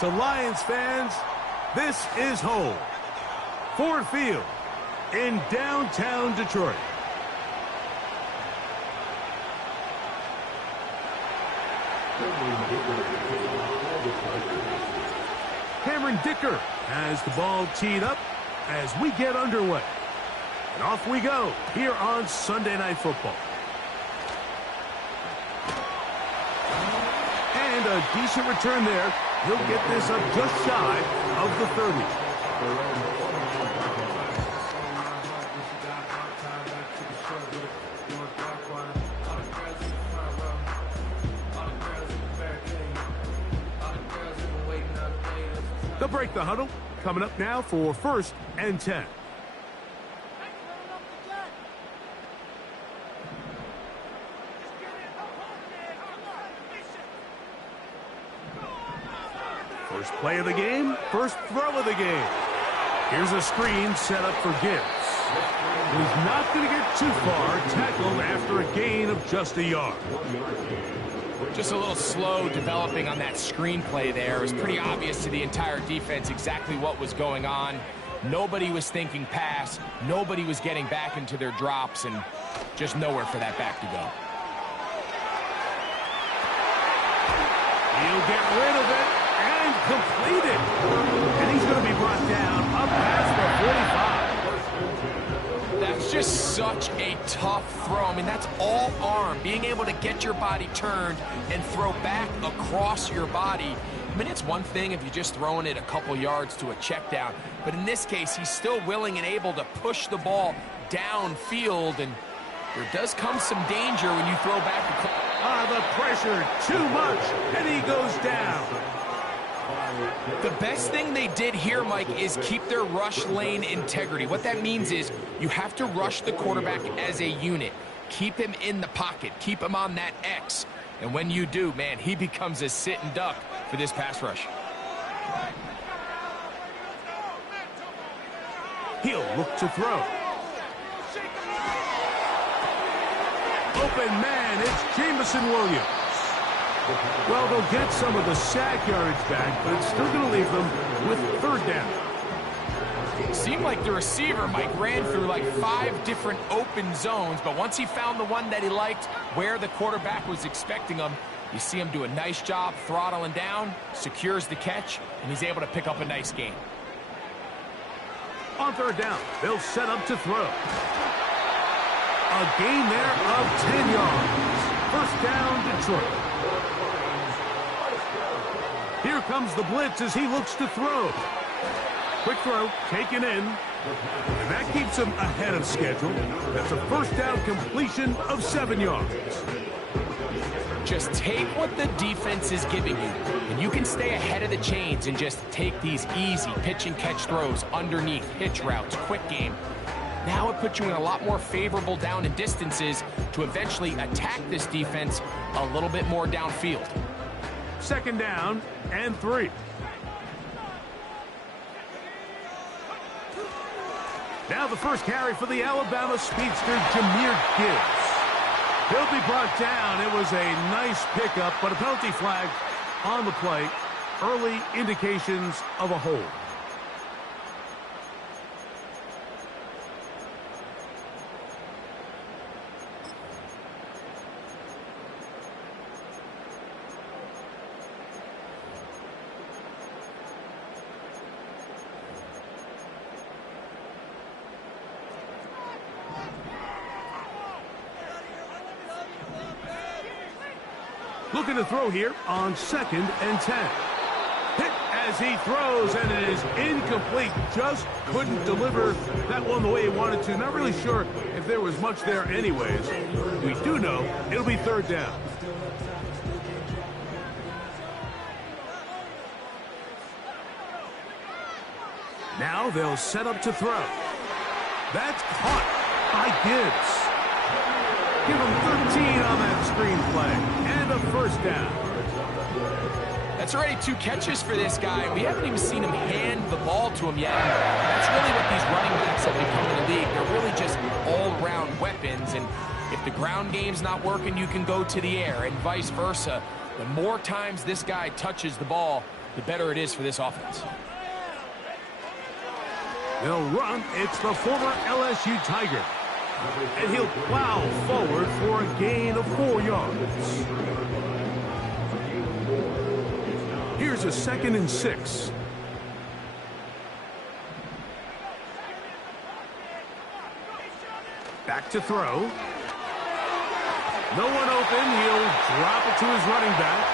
To Lions fans, this is home. Ford Field in downtown Detroit. Cameron Dicker has the ball teed up as we get underway. And off we go here on Sunday Night Football. And a decent return there. He'll get this up just shy of the 30. They'll break the huddle. Coming up now for 1st and 10. First play of the game, first throw of the game. Here's a screen set up for Gibbs. He's not going to get too far, tackled after a gain of just a yard. Just a little slow developing on that screenplay there. It was pretty obvious to the entire defense exactly what was going on. Nobody was thinking pass. Nobody was getting back into their drops, and just nowhere for that back to go. He'll get rid of it and complete it. And he's going to be brought down up past the 45. That's just such a tough throw. I mean, that's all arm. Being able to get your body turned and throw back across your body. I mean, it's one thing if you're just throwing it a couple yards to a check down. But in this case, he's still willing and able to push the ball downfield. And there does come some danger when you throw back. The pressure, too much, and he goes down. The best thing they did here, Mike, is keep their rush lane integrity. What that means is you have to rush the quarterback as a unit. Keep him in the pocket. Keep him on that X. And when you do, man, he becomes a sit and duck for this pass rush. He'll look to throw. Open man, it's Jamison Williams. Well, they'll get some of the sack yardage back, but it's still going to leave them with 3rd down. It seemed like the receiver, Mike, ran through like 5 different open zones, but once he found the one that he liked, where the quarterback was expecting him, you see him do a nice job throttling down, secures the catch, and he's able to pick up a nice gain. On 3rd down, they'll set up to throw. A gain there of 10 yards. 1st down, Detroit. Here comes the blitz as he looks to throw. Quick throw, taken in. And that keeps him ahead of schedule. That's a 1st down completion of 7 yards. Just take what the defense is giving you, and you can stay ahead of the chains and just take these easy pitch and catch throws underneath, hitch routes, quick game. Now it puts you in a lot more favorable down and distances to eventually attack this defense a little bit more downfield. 2nd down and 3. Now the first carry for the Alabama speedster, Jahmyr Gibbs. He'll be brought down. It was a nice pickup, but a penalty flag on the play. Early indications of a hold. Looking to throw here on 2nd and 10. Hit as he throws, and it is incomplete. Just couldn't deliver that one the way he wanted to. Not really sure if there was much there anyways. We do know it'll be 3rd down. Now they'll set up to throw. That's caught by Gibbs. Give him 13 on that screenplay. And a 1st down. That's already 2 catches for this guy. We haven't even seen him hand the ball to him yet. That's really what these running backs have become in the league. They're really just all-round weapons. And if the ground game's not working, you can go to the air and vice versa. The more times this guy touches the ball, the better it is for this offense. They'll run. It's the former LSU Tiger. And he'll plow forward for a gain of 4 yards. Here's a 2nd and 6. Back to throw. No one open. He'll drop it to his running back.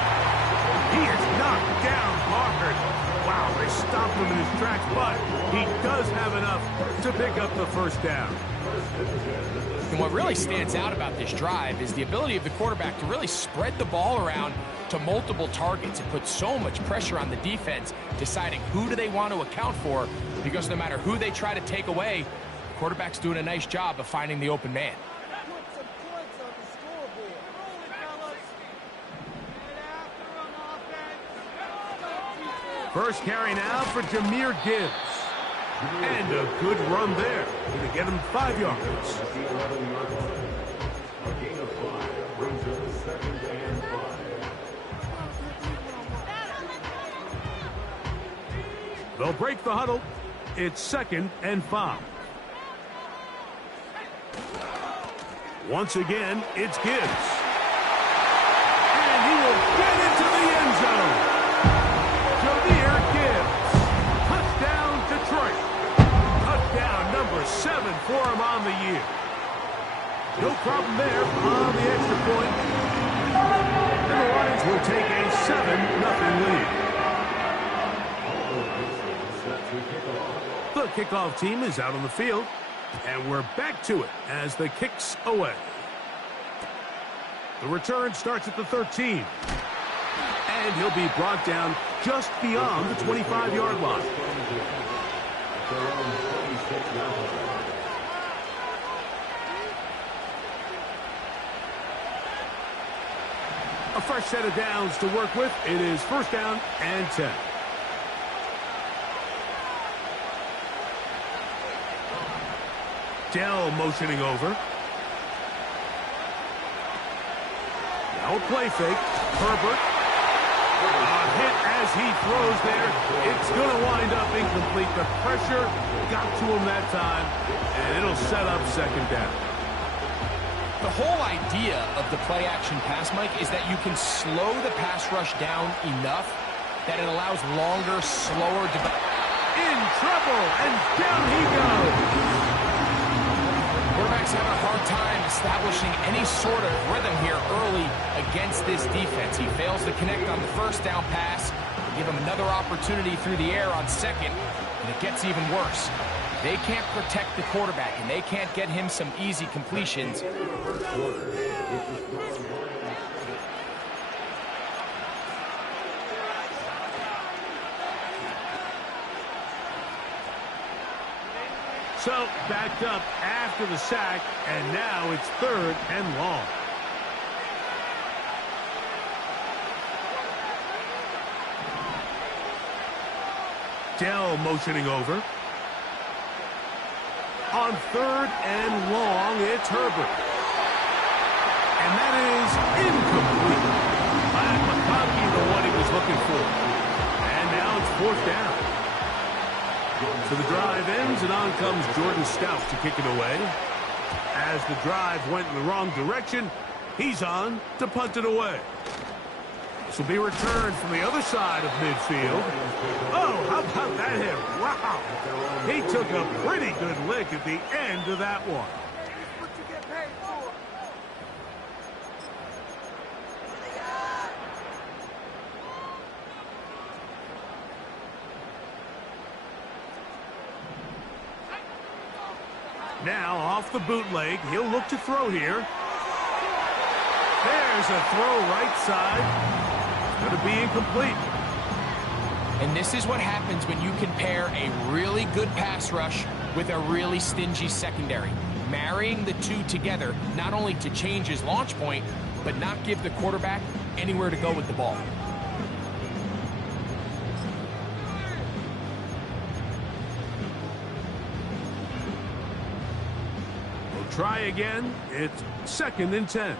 He is knocked down hard. Wow, they stopped him in his tracks, but he does have enough to pick up the first down. And what really stands out about this drive is the ability of the quarterback to really spread the ball around to multiple targets and put so much pressure on the defense, deciding who do they want to account for, because no matter who they try to take away, the quarterback's doing a nice job of finding the open man. First carry now for Jahmyr Gibbs. And a good run there to get him 5 yards. They'll break the huddle. It's 2nd and 5. Once again, it's Gibbs. And he will get into the end zone. Jahmyr Gibbs. Touchdown, Detroit. Touchdown number 7 for him on the year. No problem there on the extra point. And the Lions will take a 7-0 lead. The kickoff team is out on the field, and we're back to it as the kick's away. The return starts at the 13. And he'll be brought down just beyond the 25-yard line. A fresh set of downs to work with. It is 1st down and 10. Dell motioning over. Now a play fake. Herbert. A hit as he throws there. It's going to wind up incomplete. The pressure got to him that time, and it'll set up 2nd down. The whole idea of the play-action pass, Mike, is that you can slow the pass rush down enough that it allows longer, slower development. In trouble, and down he goes. Quarterback's having a hard time establishing any sort of rhythm here early against this defense. He fails to connect on the 1st down pass. Give him another opportunity through the air on 2nd, and it gets even worse. They can't protect the quarterback, and they can't get him some easy completions. So, backed up after the sack, and now it's 3rd and long. Dell motioning over. On 3rd and long, it's Herbert. And that is incomplete. Matt McConkey, the one he was looking for. And now it's 4th down. So the drive ends, and on comes Jordan Stout to kick it away. As the drive went in the wrong direction, he's on to punt it away. This will be returned from the other side of midfield. Oh, how about that hit? Wow. He took a pretty good lick at the end of that one. Now, off the bootleg, he'll look to throw here. There's a throw right side. It's going to be incomplete. And this is what happens when you can pair a really good pass rush with a really stingy secondary. Marrying the two together, not only to change his launch point, but not give the quarterback anywhere to go with the ball. Try again. It's 2nd and 10.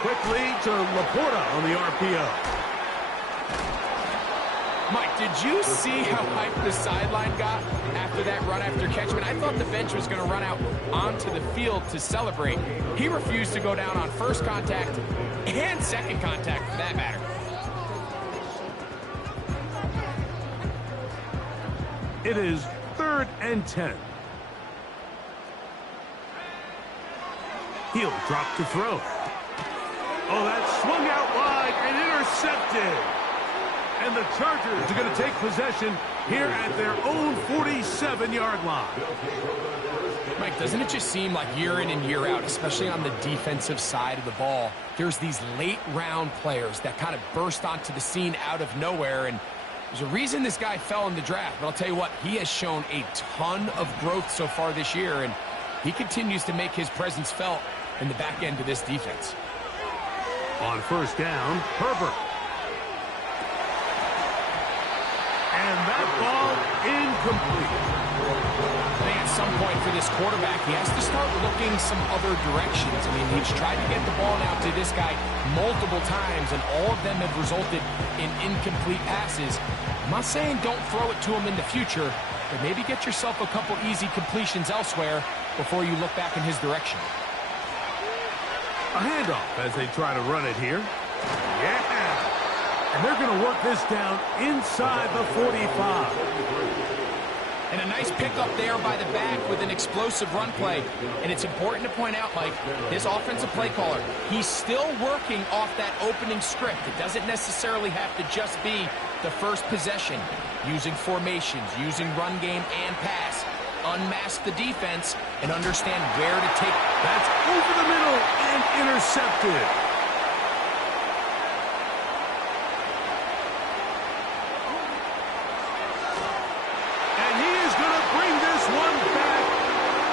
Quickly to Laporta on the RPO. Mike, did you see how hyped the sideline got after that run after catch? I mean, I thought the bench was going to run out onto the field to celebrate. He refused to go down on first contact and second contact, for that matter. It is 3rd and 10. He'll drop to throw. Oh, that swung out wide and intercepted. And the Chargers are going to take possession here at their own 47-yard line. Mike, doesn't it just seem like year in and year out, especially on the defensive side of the ball, there's these late-round players that kind of burst onto the scene out of nowhere, and there's a reason this guy fell in the draft, but I'll tell you what, he has shown a ton of growth so far this year, and he continues to make his presence felt in the back end of this defense. On first down, Herbert. And that ball incomplete. I think at some point for this quarterback, he has to start looking some other directions. I mean, he's tried to get the ball out to this guy multiple times, and all of them have resulted in incomplete passes. I'm not saying don't throw it to him in the future, but maybe get yourself a couple easy completions elsewhere before you look back in his direction. A handoff as they try to run it here. Yeah! And they're going to work this down inside the 45. And a nice pickup there by the back with an explosive run play. And it's important to point out, Mike, this offensive play caller, he's still working off that opening script. It doesn't necessarily have to just be the first possession. Using formations, using run game and pass. Unmask the defense and understand where to take. That's over the middle and intercepted. And he is going to bring this one back.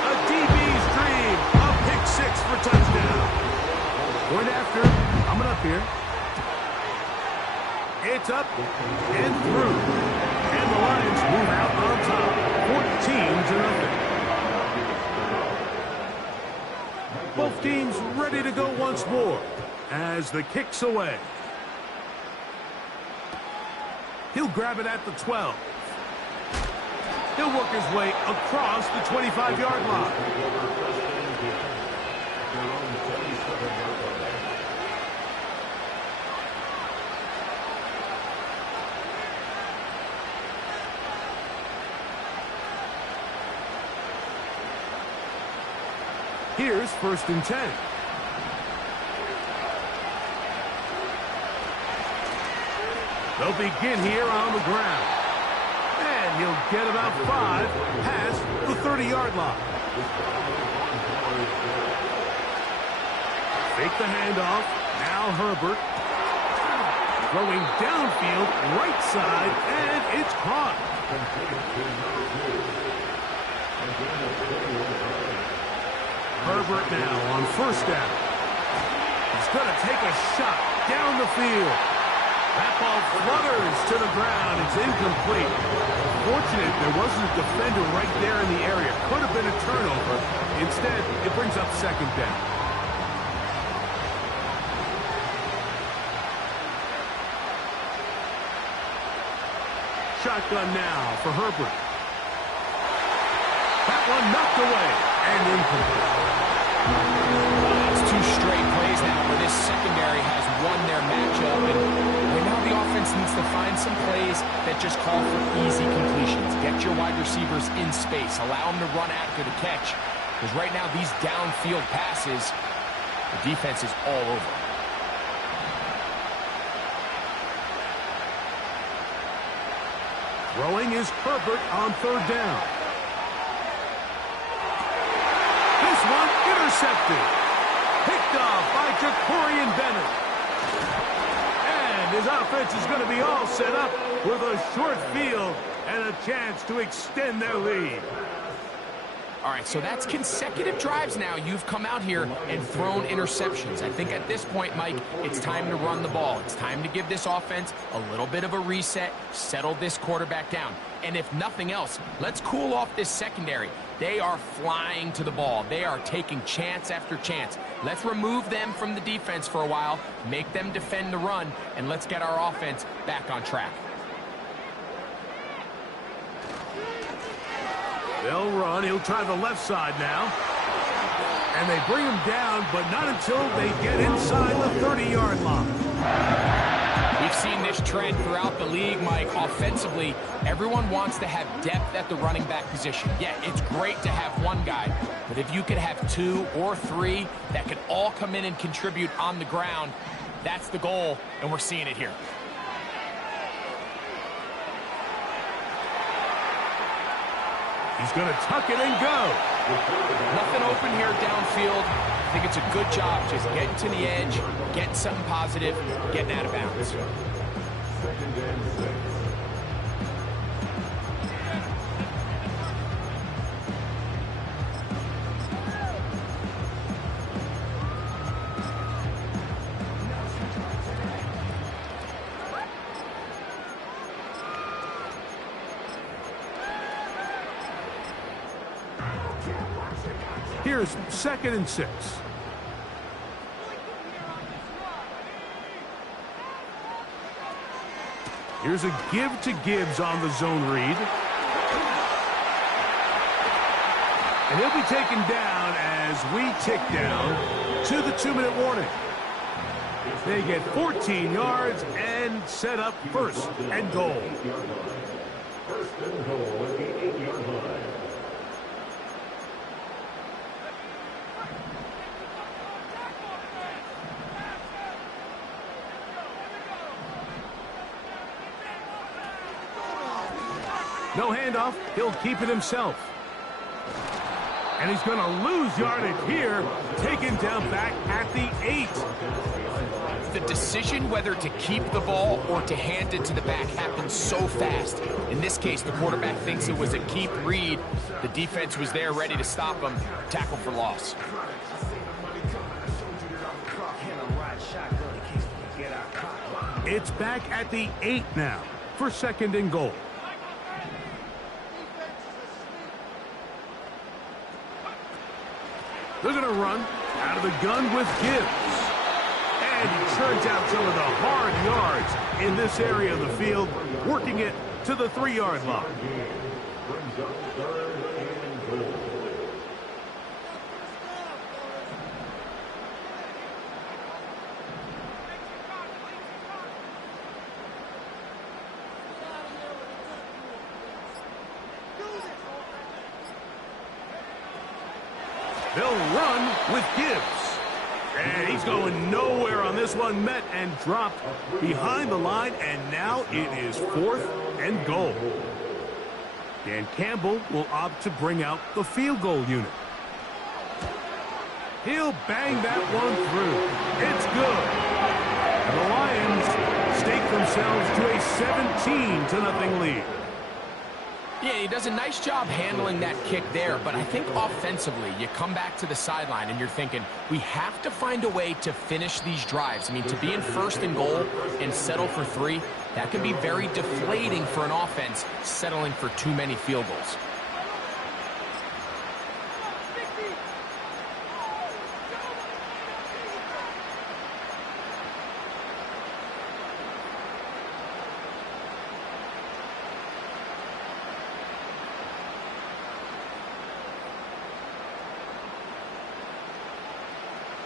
A DB's dream. A pick six for touchdown. Point after. Coming up here. It's up and through. And the Lions move out on top. 14-0. Both teams ready to go once more as the kick's away. He'll grab it at the 12. He'll work his way across the 25-yard line. Here's 1st and 10. They'll begin here on the ground. And he'll get about 5 past the 30-yard line. Fake the handoff. Now Herbert. Throwing downfield, right side, and it's caught. Herbert now on first down. He's going to take a shot down the field. That ball flutters to the ground. It's incomplete. Fortunate there wasn't a defender right there in the area. Could have been a turnover. Instead, it brings up 2nd down. Shotgun now for Herbert. That one knocked away and incomplete. It's 2 straight plays now where this secondary has won their matchup, and right now the offense needs to find some plays that just call for easy completions. Get your wide receivers in space. Allow them to run after the catch, because right now these downfield passes, the defense is all over. Throwing is Herbert on 3rd down. This one intercepted. Picked off by Jacorian Bennett. And his offense is going to be all set up with a short field and a chance to extend their lead. All right, so that's consecutive drives now. You've come out here and thrown interceptions. I think at this point, Mike, it's time to run the ball. It's time to give this offense a little bit of a reset, settle this quarterback down. And if nothing else, let's cool off this secondary. They are flying to the ball. They are taking chance after chance. Let's remove them from the defense for a while, make them defend the run, and let's get our offense back on track. They'll run. He'll try the left side now. And they bring him down, but not until they get inside the 30-yard line. We've seen this trend throughout the league, Mike. Offensively, everyone wants to have depth at the running back position. Yeah, it's great to have one guy, but if you could have 2 or 3 that could all come in and contribute on the ground, that's the goal, and we're seeing it here. He's going to tuck it and go. Nothing open here downfield. I think it's a good job just getting to the edge, getting something positive, getting out of bounds. Here's 2nd and 6. Here's a give to Gibbs on the zone read. And he'll be taken down as we tick down to the 2-minute warning. They get 14 yards and set up 1st and goal. 1st and goal at the 8-yard line. No handoff. He'll keep it himself. And he's going to lose yardage here. Taken down back at the 8. The decision whether to keep the ball or to hand it to the back happens so fast. In this case, the quarterback thinks it was a keep read. The defense was there ready to stop him. Tackle for loss. It's back at the 8 now for 2nd and goal. They're going to run out of the gun with Gibbs. And he turns out some of the hard yards in this area of the field, working it to the 3-yard line. They'll run with Gibbs. And he's going nowhere on this one. Met and dropped behind the line. And now it is 4th and goal. Dan Campbell will opt to bring out the field goal unit. He'll bang that one through. It's good. And the Lions stake themselves to a 17-0 lead. Yeah, he does a nice job handling that kick there, but I think offensively, you come back to the sideline and you're thinking, we have to find a way to finish these drives. I mean, to be in 1st and goal and settle for 3, that can be very deflating for an offense settling for too many field goals.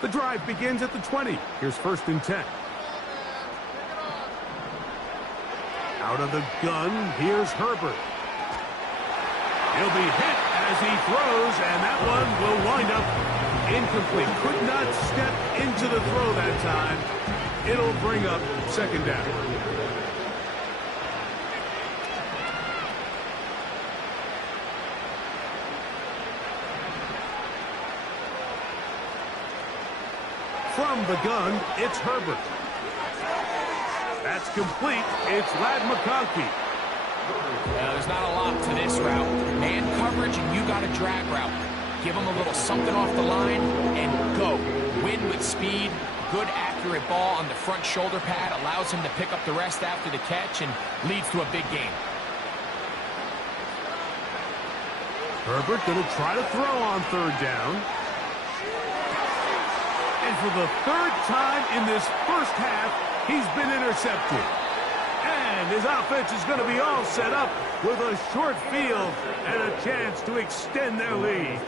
The drive begins at the 20. Here's 1st and 10. Out of the gun, here's Herbert. He'll be hit as he throws, and that one will wind up incomplete. Could not step into the throw that time. It'll bring up 2nd down. From the gun, it's Herbert. That's complete. It's Ladd McConkey. Well, there's not a lot to this route. Man coverage, and you got a drag route. Give him a little something off the line and go. Win with speed. Good, accurate ball on the front shoulder pad. Allows him to pick up the rest after the catch and leads to a big game. Herbert going to try to throw on 3rd down. for the third time in this first half, he's been intercepted. And his offense is going to be all set up with a short field and a chance to extend their lead.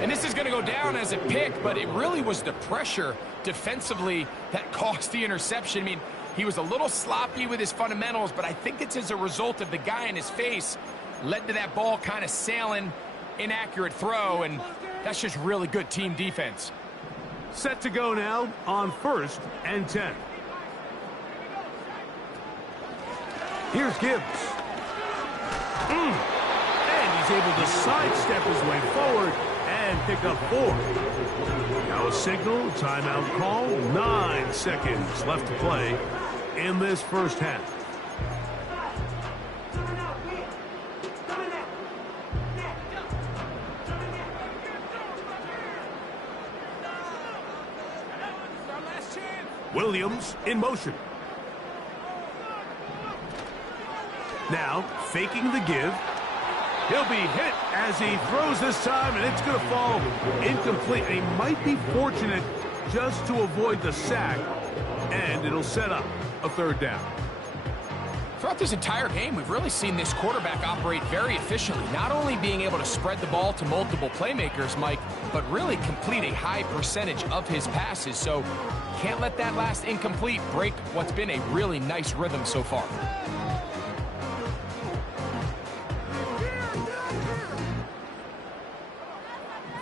And this is going to go down as a pick, but it really was the pressure defensively that caused the interception. I mean, he was a little sloppy with his fundamentals, but I think it's as a result of the guy in his face led to that ball kind of sailing, inaccurate throw, and that's just really good team defense. Set to go now on 1st and 10. Here's Gibbs. And he's able to sidestep his way forward and pick up 4. Now a signal, timeout call, 9 seconds left to play in this first half. Williams in motion. Now, faking the give. He'll be hit as he throws this time, and it's going to fall incomplete. And he might be fortunate just to avoid the sack, and it'll set up a 3rd down. Throughout this entire game, we've really seen this quarterback operate very efficiently, not only being able to spread the ball to multiple playmakers, Mike, but really complete a high percentage of his passes. So can't let that last incomplete break what's been a really nice rhythm so far.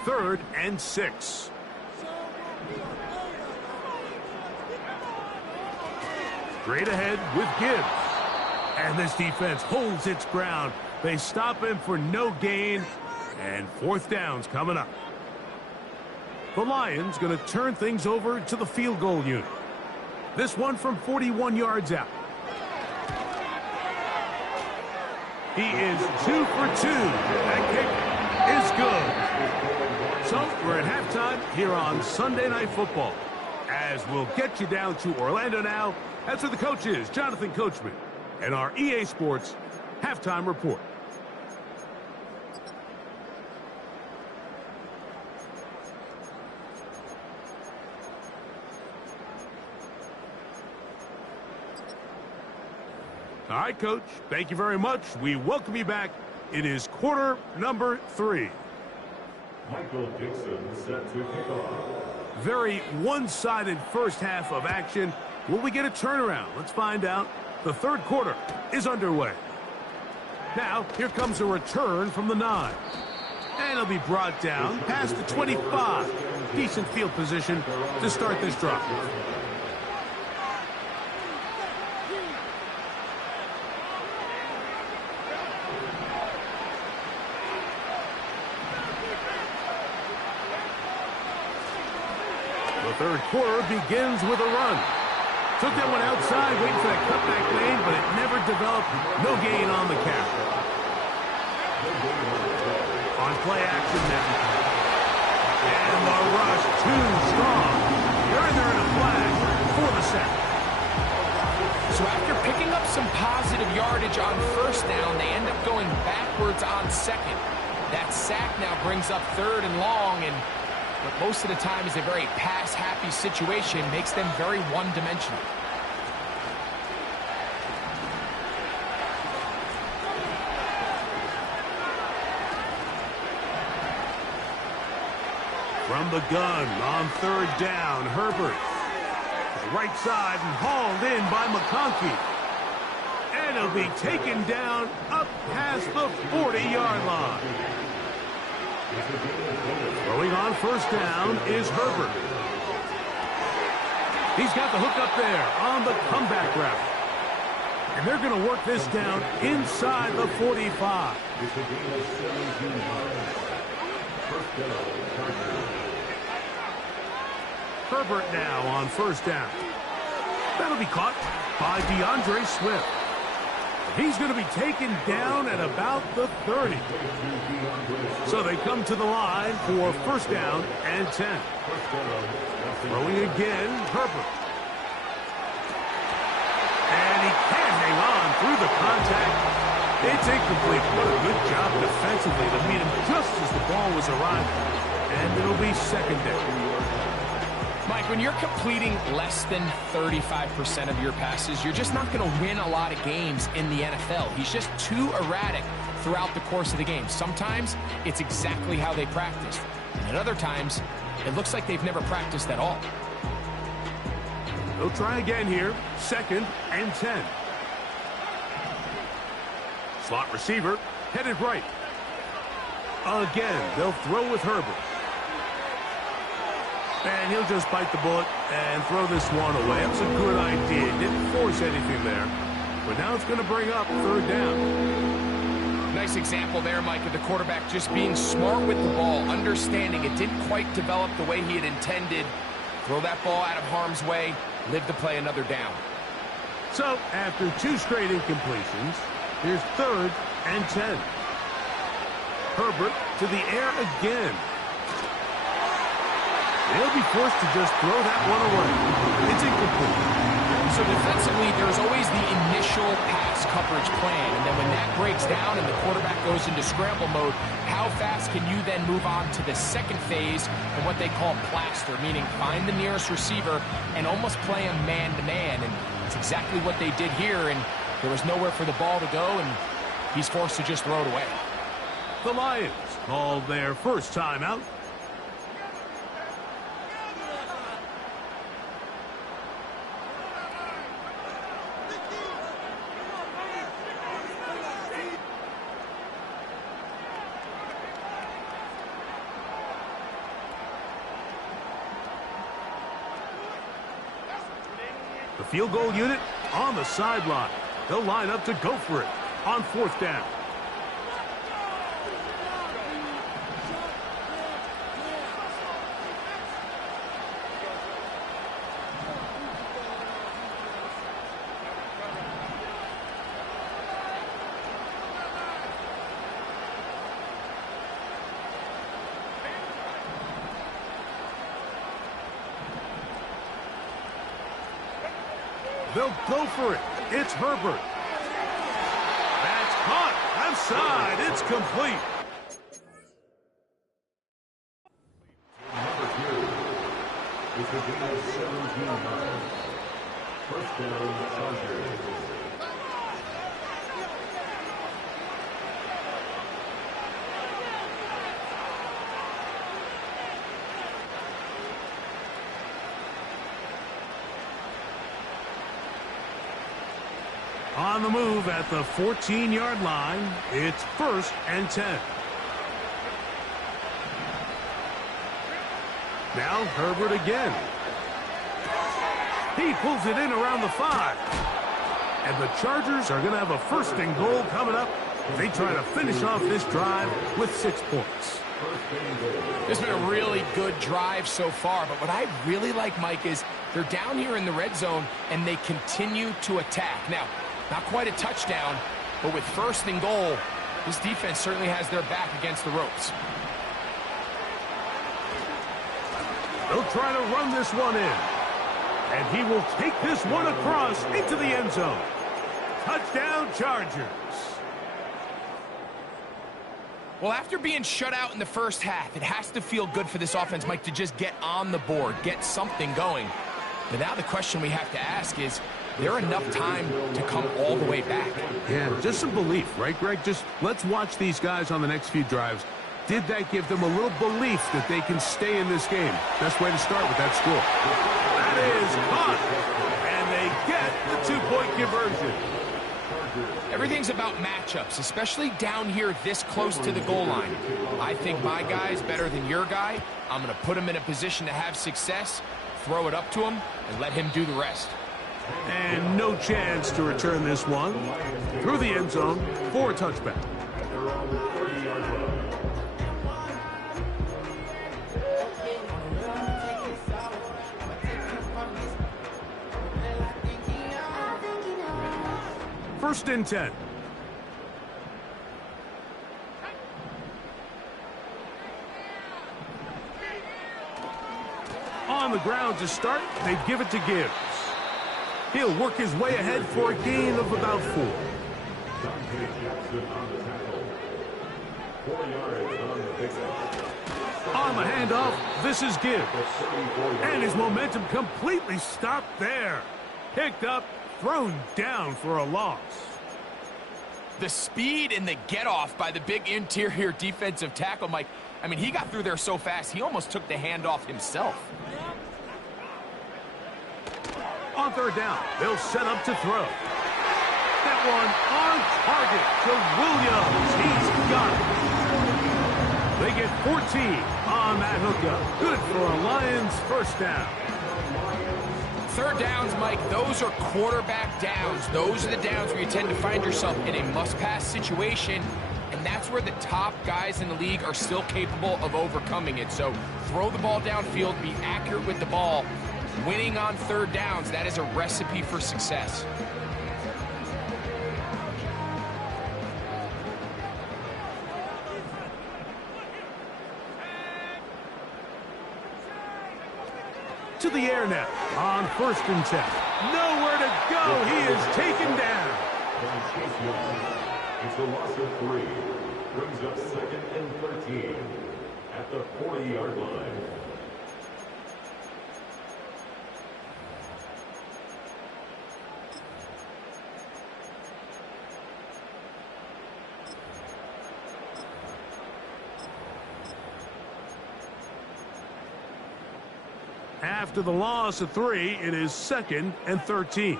Third and 6. Straight ahead with Gibbs. And this defense holds its ground. They stop him for no gain. And 4th down's coming up. The Lions going to turn things over to the field goal unit. This one from 41 yards out. He is 2 for 2. That kick is good. So we're at halftime here on Sunday Night Football. As we'll get you down to Orlando now. That's where the coach is, Jonathan Coachman, and our EA Sports halftime report. All right, Coach, thank you very much. We welcome you back. It is quarter number 3. Michael Dixon set to kick off. Very one-sided first half of action. Will we get a turnaround? Let's find out. The 3rd quarter is underway. Now, here comes a return from the 9. And it'll be brought down past the 25. Decent field position to start this drive. The 3rd quarter begins with a run. Took that one outside, waiting for that cutback lane, but it never developed. No gain on the carry. On play action now. And the rush too strong. They're in there in a flag for the sack. So after picking up some positive yardage on 1st down, they end up going backwards on 2nd. That sack now brings up 3rd and long, and what most of the time is a very pass-happy situation, makes them very one-dimensional. From the gun on 3rd down, Herbert. Right side and hauled in by McConkey. And it'll be taken down up past the 40-yard line. Throwing on 1st down is Herbert. He's got the hook up there on the comeback route. And they're going to work this down inside the 45. Herbert now on 1st down. That'll be caught by DeAndre Swift. He's going to be taken down at about the 30. So they come to the line for 1st down and 10. Throwing again, Herbert. And he can't hang on through the contact. It's incomplete. What a good job defensively to meet him just as the ball was arriving. And it'll be 2nd down. Mike, when you're completing less than 35% of your passes, you're just not going to win a lot of games in the NFL. He's just too erratic throughout the course of the game. Sometimes it's exactly how they practiced, and at other times it looks like they've never practiced at all. They'll try again here. 2nd and 10. Slot receiver headed right. Again, they'll throw with Herbert. And he'll just bite the bullet and throw this one away. That's a good idea. Didn't force anything there. But now it's going to bring up 3rd down. Nice example there, Mike, of the quarterback just being smart with the ball, understanding it didn't quite develop the way he had intended. Throw that ball out of harm's way, live to play another down. So, after 2 straight incompletions, here's 3rd and 10. Herbert to the air again. They'll be forced to just throw that one away. It's incomplete. So defensively, there's always the initial pass coverage plan, and then when that breaks down and the quarterback goes into scramble mode, how fast can you then move on to the second phase and what they call plaster, meaning find the nearest receiver and almost play him man-to-man, and it's exactly what they did here, and there was nowhere for the ball to go, and he's forced to just throw it away. The Lions call their first timeout. The field goal unit on the sideline. They'll line up to go for it on 4th down. They'll go for it. It's Herbert. That's caught. Outside. It's complete. Number 2. It's a gain of 17 yards. First down, Chargers. On the move at the 14-yard line, it's 1st and 10. Now Herbert again. He pulls it in around the 5. And the Chargers are going to have a 1st and goal coming up. They try to finish off this drive with 6 points. This has been a really good drive so far, but what I really like, Mike, is they're down here in the red zone, and they continue to attack. Now, not quite a touchdown, but with 1st and goal, this defense certainly has their back against the ropes. They'll try to run this one in. And he will take this one across into the end zone. Touchdown, Chargers. Well, after being shut out in the first half, it has to feel good for this offense, Mike, to just get on the board, get something going. But now the question we have to ask is there enough time to come all the way back? Yeah, just some belief, right, Greg? Just let's watch these guys on the next few drives. Did that give them a little belief that they can stay in this game? Best way to start with that score. That is caught, and they get the 2-point conversion. Everything's about matchups, especially down here this close to the goal line. I think my guy's better than your guy. I'm going to put him in a position to have success, throw it up to him, and let him do the rest. And no chance to return this one through the end zone for a touchback. First and 10. On the ground to start, they give it to Gibbs. He'll work his way ahead for a gain of about 4. 4 yards on the pickup. On the handoff, this is Gibbs. And his momentum completely stopped there. Picked up, thrown down for a loss. The speed and the get-off by the big interior defensive tackle, Mike. I mean, he got through there so fast, he almost took the handoff himself. On third down, they'll set up to throw. That one on target to Williams. He's got it. They get 14 on that hookup. Good for a Lions first down. Third downs, Mike, those are quarterback downs. Those are the downs where you tend to find yourself in a must-pass situation, and that's where the top guys in the league are still capable of overcoming it. So throw the ball downfield, be accurate with the ball. Winning on third downs, that is a recipe for success. To the air now on 1st and 10. Nowhere to go. He is taken down. It's a loss of 3. Brings up 2nd and 13 at the 40-yard line. After the loss of 3, it is 2nd and 13.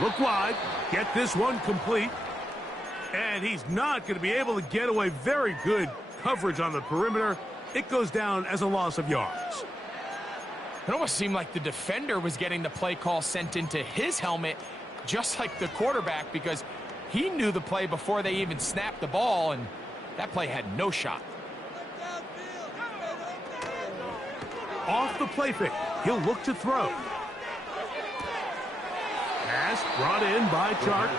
Look wide. Get this one complete. And he's not going to be able to get away. Very good coverage on the perimeter. It goes down as a loss of yards. It almost seemed like the defender was getting the play call sent into his helmet, just like the quarterback, because he knew the play before they even snapped the ball, and that play had no shot. Off the play fake. He'll look to throw. Pass brought in by Chark.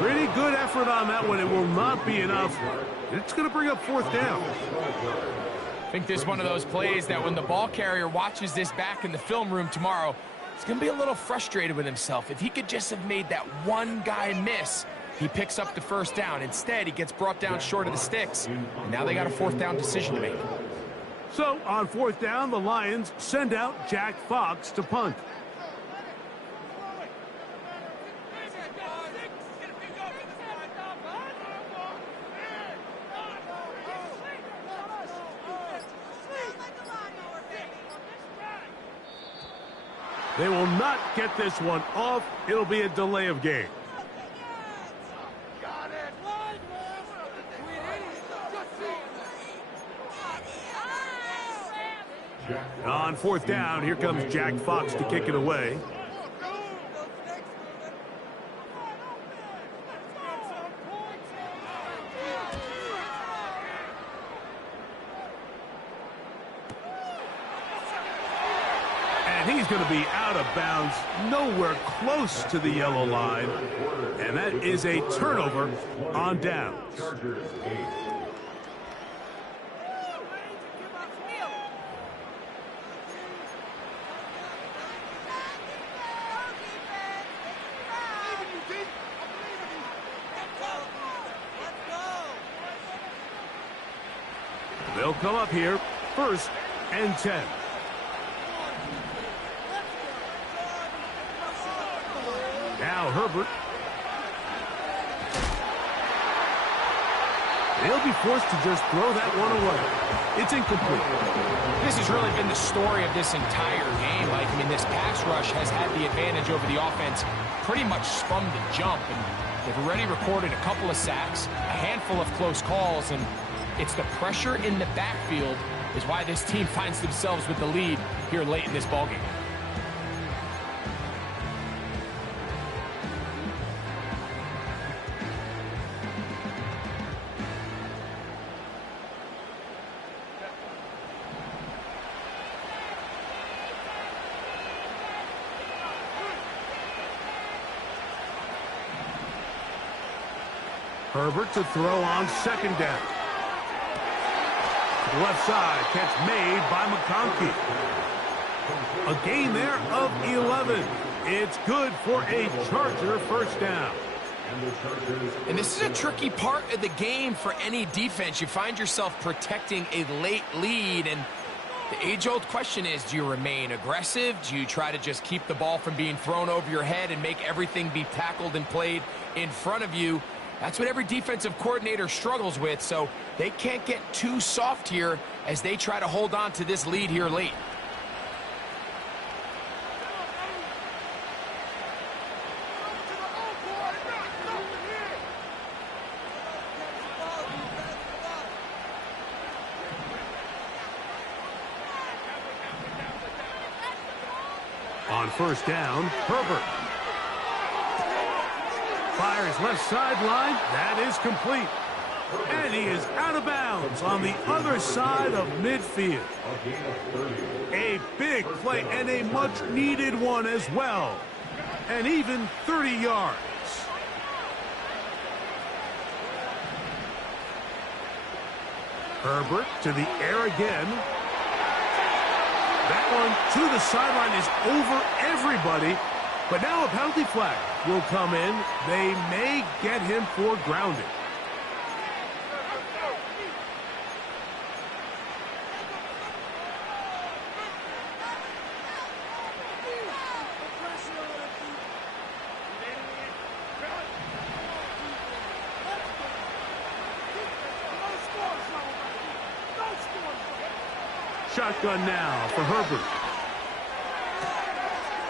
Pretty good effort on that one. It will not be enough. It's going to bring up 4th down. I think this is one of those plays that when the ball carrier watches this back in the film room tomorrow, he's going to be a little frustrated with himself. If he could just have made that one guy miss, he picks up the 1st down. Instead, he gets brought down short of the sticks, and now they got a 4th down decision to make. So, on 4th down, the Lions send out Jack Fox to punt. They will not get this one off. It'll be a delay of game. On 4th down, here comes Jack Fox to kick it away. And he's going to be out of bounds, nowhere close to the yellow line. And that is a turnover on downs. They'll come up here, 1st and 10. Now Herbert. They'll be forced to just throw that one away. It's incomplete. This has really been the story of this entire game, Mike. I mean, this pass rush has had the advantage over the offense pretty much from the jump. And they've already recorded a couple of sacks, a handful of close calls, and it's the pressure in the backfield is why this team finds themselves with the lead here late in this ballgame. Herbert to throw on 2nd down. To the left side, catch made by McConkey. A gain there of 11. It's good for a Charger 1st down. And this is a tricky part of the game for any defense. You find yourself protecting a late lead, and the age-old question is, do you remain aggressive? Do you try to just keep the ball from being thrown over your head and make everything be tackled and played in front of you? That's what every defensive coordinator struggles with, so they can't get too soft here as they try to hold on to this lead here late. On first down, Herbert. Fires left sideline. That is complete. And he is out of bounds on the other side of midfield. A big play and a much-needed one as well. And even 30 yards. Herbert to the air again. That one to the sideline is over everybody. But now a penalty flag will come in. They may get him for grounding. Shotgun now for Herbert.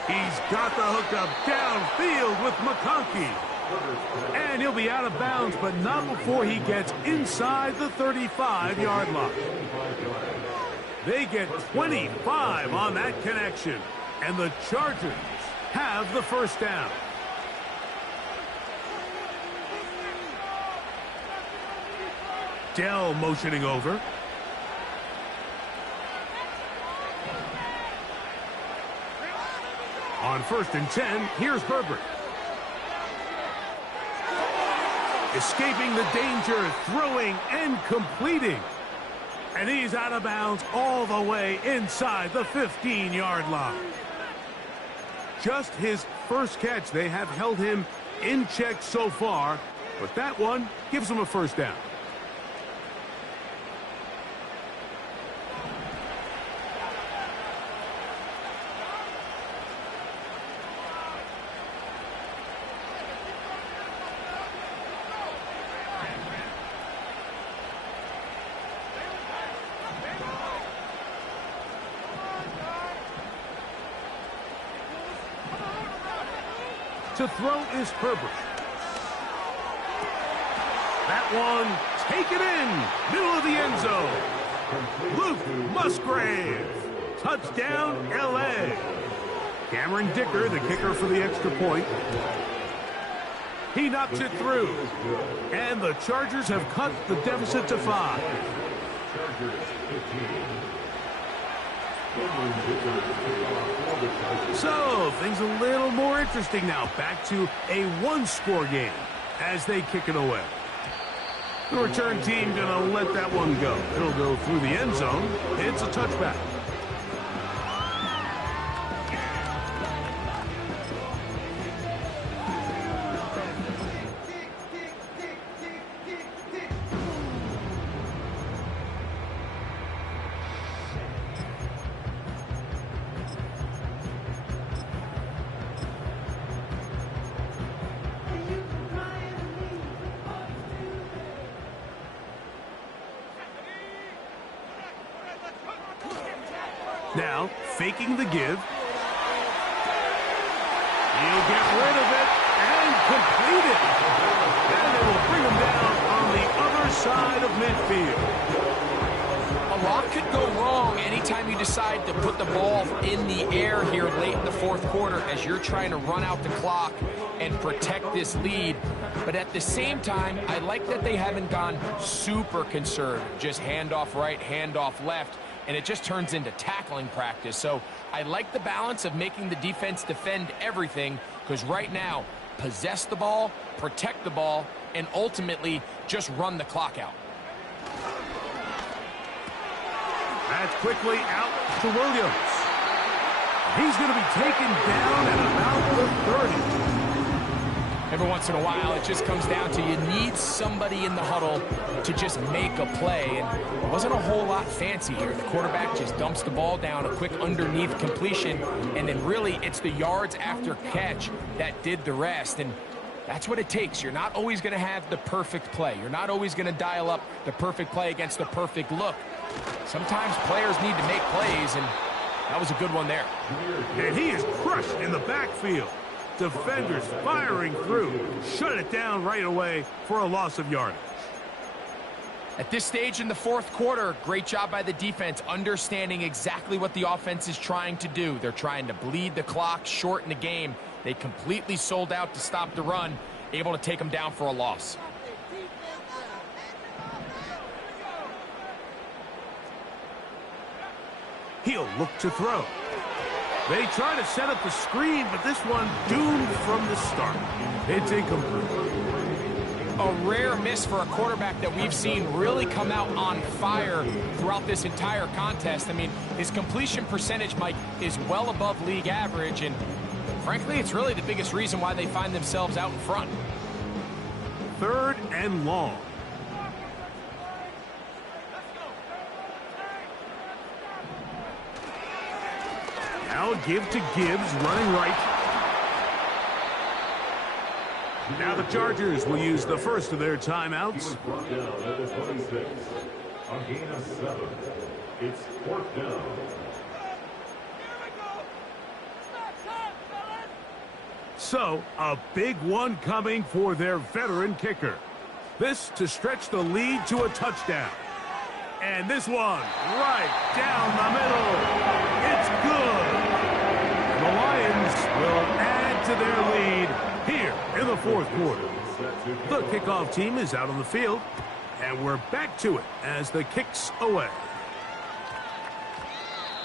He's got the hookup downfield with McConkey. And he'll be out of bounds, but not before he gets inside the 35-yard line. They get 25 on that connection. And the Chargers have the first down. Dell motioning over. On first and 10, here's Herbert. Escaping the danger, throwing and completing. And he's out of bounds all the way inside the 15-yard line. Just his first catch. They have held him in check so far, but that one gives him a first down. To throw is Herbert. That one taken in, middle of the end zone. Luke Musgrave. Touchdown, L.A. Cameron Dicker, the kicker for the extra point. He knocks it through. And the Chargers have cut the deficit to 5. So, things a little more interesting now. Back to a one-score game as they kick it away. The return team going to let that one go. It'll go through the end zone. It's a touchback. Now, faking the give. He'll get rid of it and complete it. And they will bring him down on the other side of midfield. A lot could go wrong anytime you decide to put the ball in the air here late in the fourth quarter as you're trying to run out the clock and protect this lead. But at the same time, I like that they haven't gone super conservative. Just handoff right, handoff left. And it just turns into tackling practice. So I like the balance of making the defense defend everything, because right now, possess the ball, protect the ball, and ultimately just run the clock out. That's quickly out to Williams. He's going to be taken down at about the 30. Every once in a while, it just comes down to you need somebody in the huddle to just make a play. And it wasn't a whole lot fancy here. The quarterback just dumps the ball down, a quick underneath completion, and then really it's the yards after catch that did the rest. And that's what it takes. You're not always going to have the perfect play. You're not always going to dial up the perfect play against the perfect look. Sometimes players need to make plays, and that was a good one there. And he is crushed in the backfield. Defenders firing through. Shut it down right away for a loss of yardage. At this stage in the fourth quarter, great job by the defense, understanding exactly what the offense is trying to do. They're trying to bleed the clock, shorten the game. They completely sold out to stop the run, able to take them down for a loss. He'll look to throw. They try to set up the screen, but this one doomed from the start. It's incomplete. A rare miss for a quarterback that we've seen really come out on fire throughout this entire contest. I mean, his completion percentage, Mike, is well above league average, and frankly, it's really the biggest reason why they find themselves out in front. 3rd and long. Now a give to Gibbs, running right. Now the Chargers will use the first of their timeouts. Brought down at the 26. A gain of 7. It's 4th down. So, a big one coming for their veteran kicker. This to stretch the lead to a touchdown. And this one right down the middle. It's good. The Lions will add to their lead here in the fourth quarter. The kickoff team is out on the field, and we're back to it as the kick's away.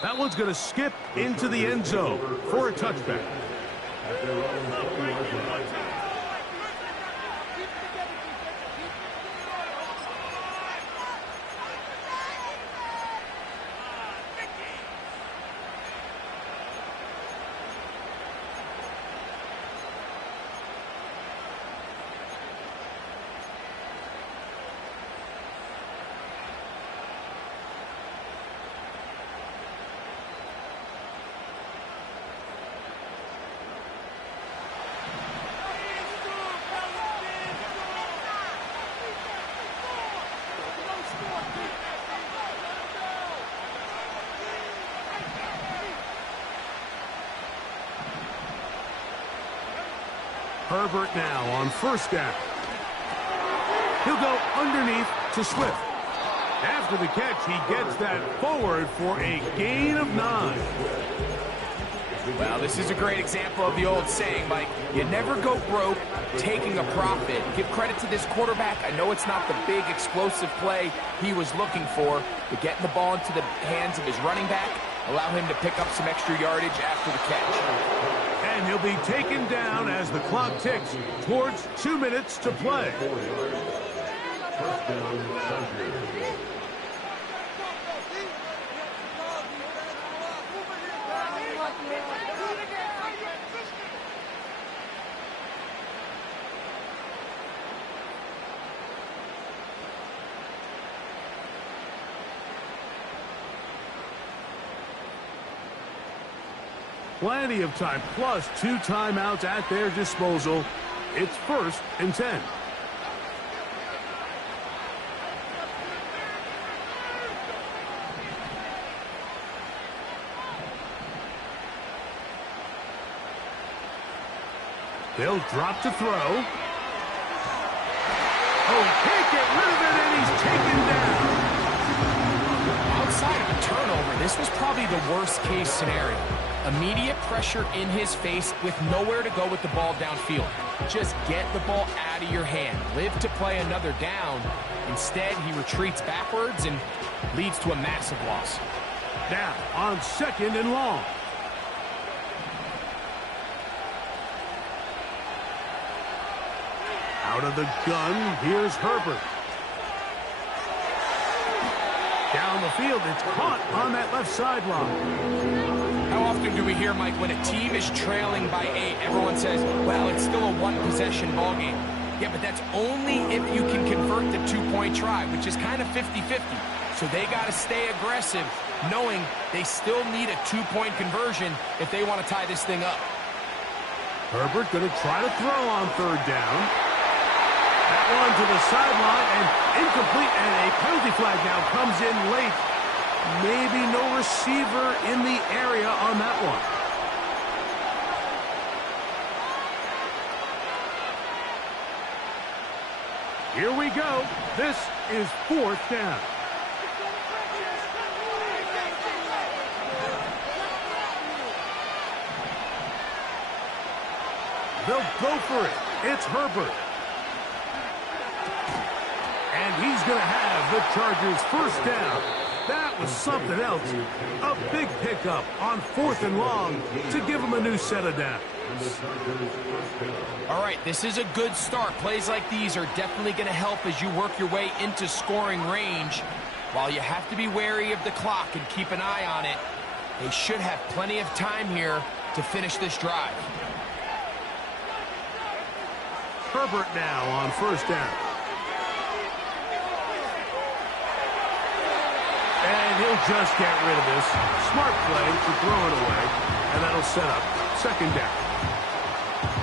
That one's going to skip into the end zone for a touchback. At their own 40-yard line. Herbert now on 1st down. He'll go underneath to Swift. After the catch, he gets that forward for a gain of 9. Well, this is a great example of the old saying, Mike, you never go broke taking a profit. Give credit to this quarterback. I know it's not the big explosive play he was looking for, but getting the ball into the hands of his running back, allow him to pick up some extra yardage after the catch. And he'll be taken down as the clock ticks towards 2 minutes to play. 1st down, Chargers. Plenty of time, plus 2 timeouts at their disposal. It's 1st and 10. They'll drop to throw. Oh, he can't get rid of it, and he's taken down. Outside of a turnover, this was probably the worst-case scenario. Immediate pressure in his face with nowhere to go with the ball downfield. Just get the ball out of your hand. Live to play another down. Instead, he retreats backwards and leads to a massive loss. Now on 2nd and long. Out of the gun, here's Herbert. Down the field, it's caught on that left sideline. How often do we hear, Mike, when a team is trailing by 8, everyone says, well, it's still a one-possession ballgame. Yeah, but that's only if you can convert the two-point try, which is kind of 50-50. So they got to stay aggressive, knowing they still need a two-point conversion if they want to tie this thing up. Herbert going to try to throw on third down. That one to the sideline and incomplete, and a penalty flag now comes in late. Maybe no receiver in the area on that one. Here we go. This is fourth down. They'll go for it. It's Herbert. And he's going to have the Chargers first down. That was something else. A big pickup on 4th and long to give him a new set of downs. All right, this is a good start. Plays like these are definitely going to help as you work your way into scoring range. While you have to be wary of the clock and keep an eye on it, they should have plenty of time here to finish this drive. Herbert now on first down. And he'll just get rid of this. Smart play to throw it away. And that'll set up second down.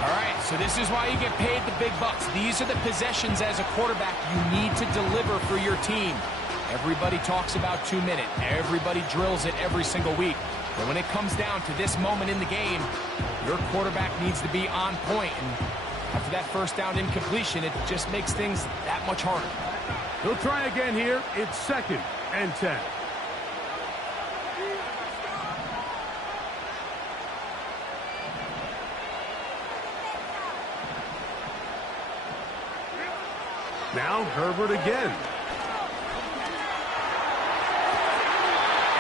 All right, so this is why you get paid the big bucks. These are the possessions as a quarterback you need to deliver for your team. Everybody talks about 2 minutes. Everybody drills it every single week. But when it comes down to this moment in the game, your quarterback needs to be on point. And after that first down incompletion, it just makes things that much harder. He'll try again here. It's 2nd and 10. Now Herbert again.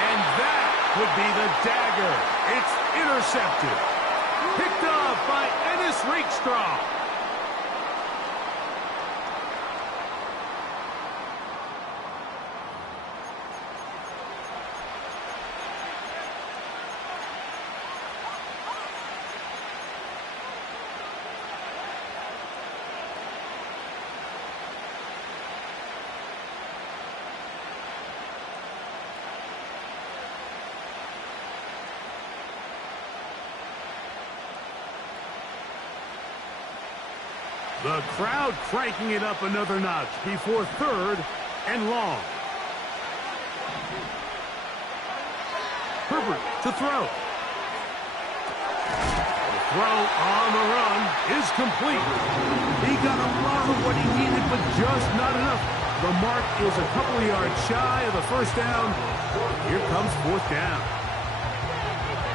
And that would be the dagger. It's intercepted. Picked up by Ennis Rakestraw. The crowd cranking it up another notch before 3rd and long. Herbert to throw. The throw on the run is complete. He got a lot of what he needed, but just not enough. The mark is a couple of yards shy of the first down. Here comes 4th down.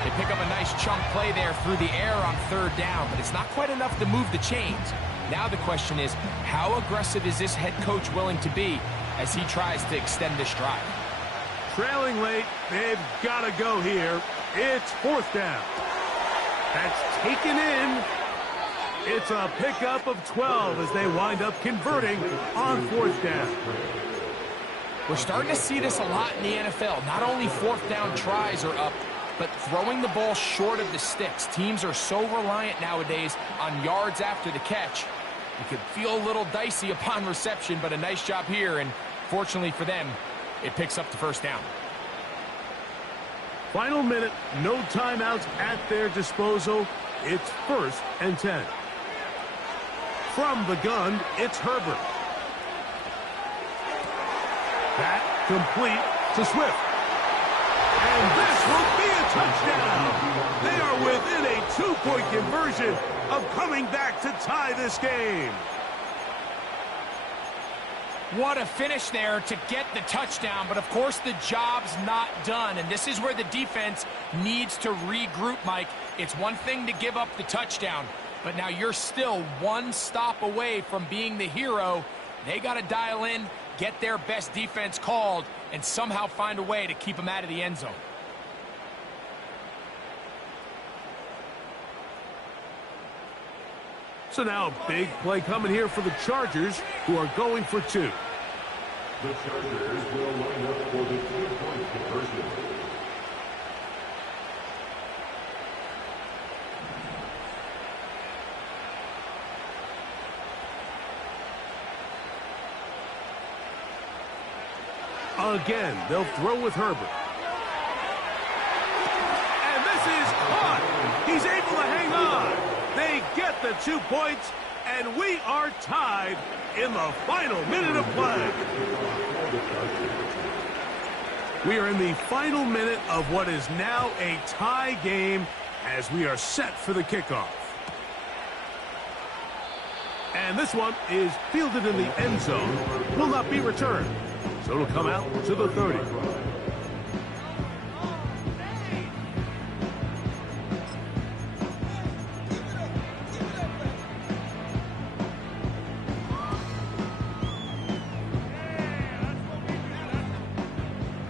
They pick up a nice chunk play there through the air on 3rd down, but it's not quite enough to move the chains. Now the question is, how aggressive is this head coach willing to be as he tries to extend this drive? Trailing late, they've got to go here. It's 4th down. That's taken in. It's a pickup of 12 as they wind up converting on 4th down. We're starting to see this a lot in the NFL. Not only 4th down tries are up, but throwing the ball short of the sticks. Teams are so reliant nowadays on yards after the catch. It could feel a little dicey upon reception, but a nice job here, and fortunately for them, it picks up the first down. Final minute, no timeouts at their disposal. It's 1st and 10. From the gun, it's Herbert. That complete to Swift. And this will be a touchdown. They are within a 2-point conversion of coming back to tie this game. What a finish there to get the touchdown, but of course the job's not done, and this is where the defense needs to regroup, Mike. It's one thing to give up the touchdown, but now you're still one stop away from being the hero. They got to dial in, get their best defense called, and somehow find a way to keep them out of the end zone. So now a big play coming here for the Chargers, who are going for 2. The Chargers will line up for the two-point conversion. Again, they'll throw with Herbert. And this is caught. He's able to hang on. They get the 2 points, and we are tied in the final minute of play. We are in the final minute of what is now a tie game as we are set for the kickoff. And this one is fielded in the end zone, will not be returned. So it'll come out to the 30.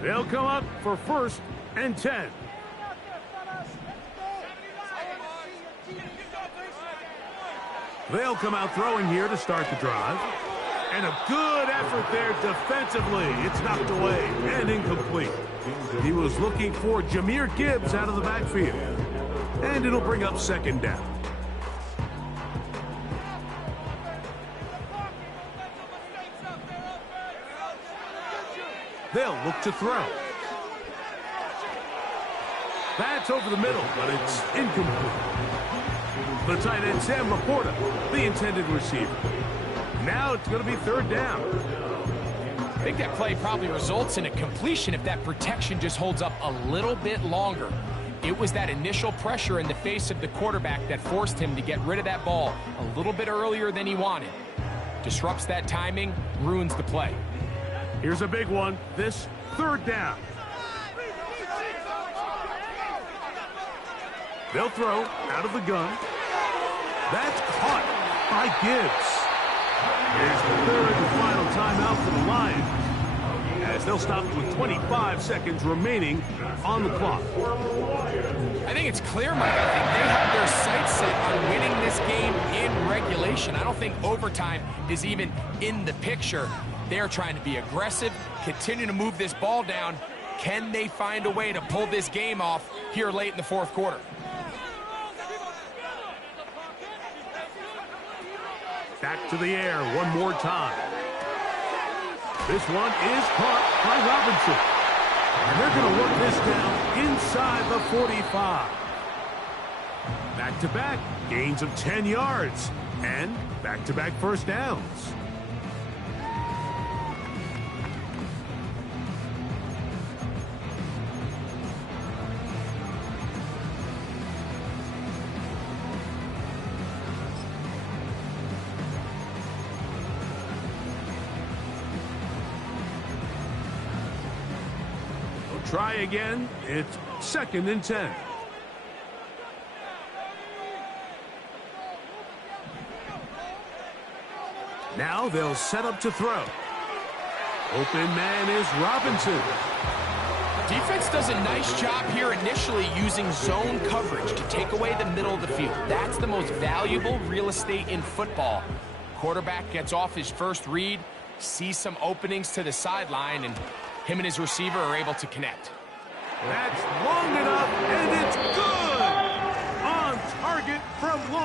They'll come up for 1st and 10. They'll come out throwing here to start the drive. And a good effort there defensively. It's knocked away and incomplete. He was looking for Jahmyr Gibbs out of the backfield. And it'll bring up 2nd down. They'll look to throw. That's over the middle, but it's incomplete. The tight end, Sam Laporta, the intended receiver. Now it's going to be 3rd down. I think that play probably results in a completion if that protection just holds up a little bit longer. It was that initial pressure in the face of the quarterback that forced him to get rid of that ball a little bit earlier than he wanted. Disrupts that timing, ruins the play. Here's a big one. This 3rd down. They'll throw out of the gun. That's caught by Gibbs. Here's the 3rd and final timeout for the Lions, as they'll stop with 25 seconds remaining on the clock. I think it's clear, Mike. I think they have their sights set on winning this game in regulation. I don't think overtime is even in the picture. They're trying to be aggressive, continue to move this ball down. Can they find a way to pull this game off here late in the 4th quarter? Back to the air one more time. This one is caught by Robinson. And they're going to work this down inside the 45. Back-to-back gains of 10 yards. And back-to-back 1st downs. Try again. It's 2nd and 10. Now they'll set up to throw. Open man is Robinson. Defense does a nice job here initially using zone coverage to take away the middle of the field. That's the most valuable real estate in football. Quarterback gets off his first read, sees some openings to the sideline, and him and his receiver are able to connect. That's long enough, and it's good! On target from long.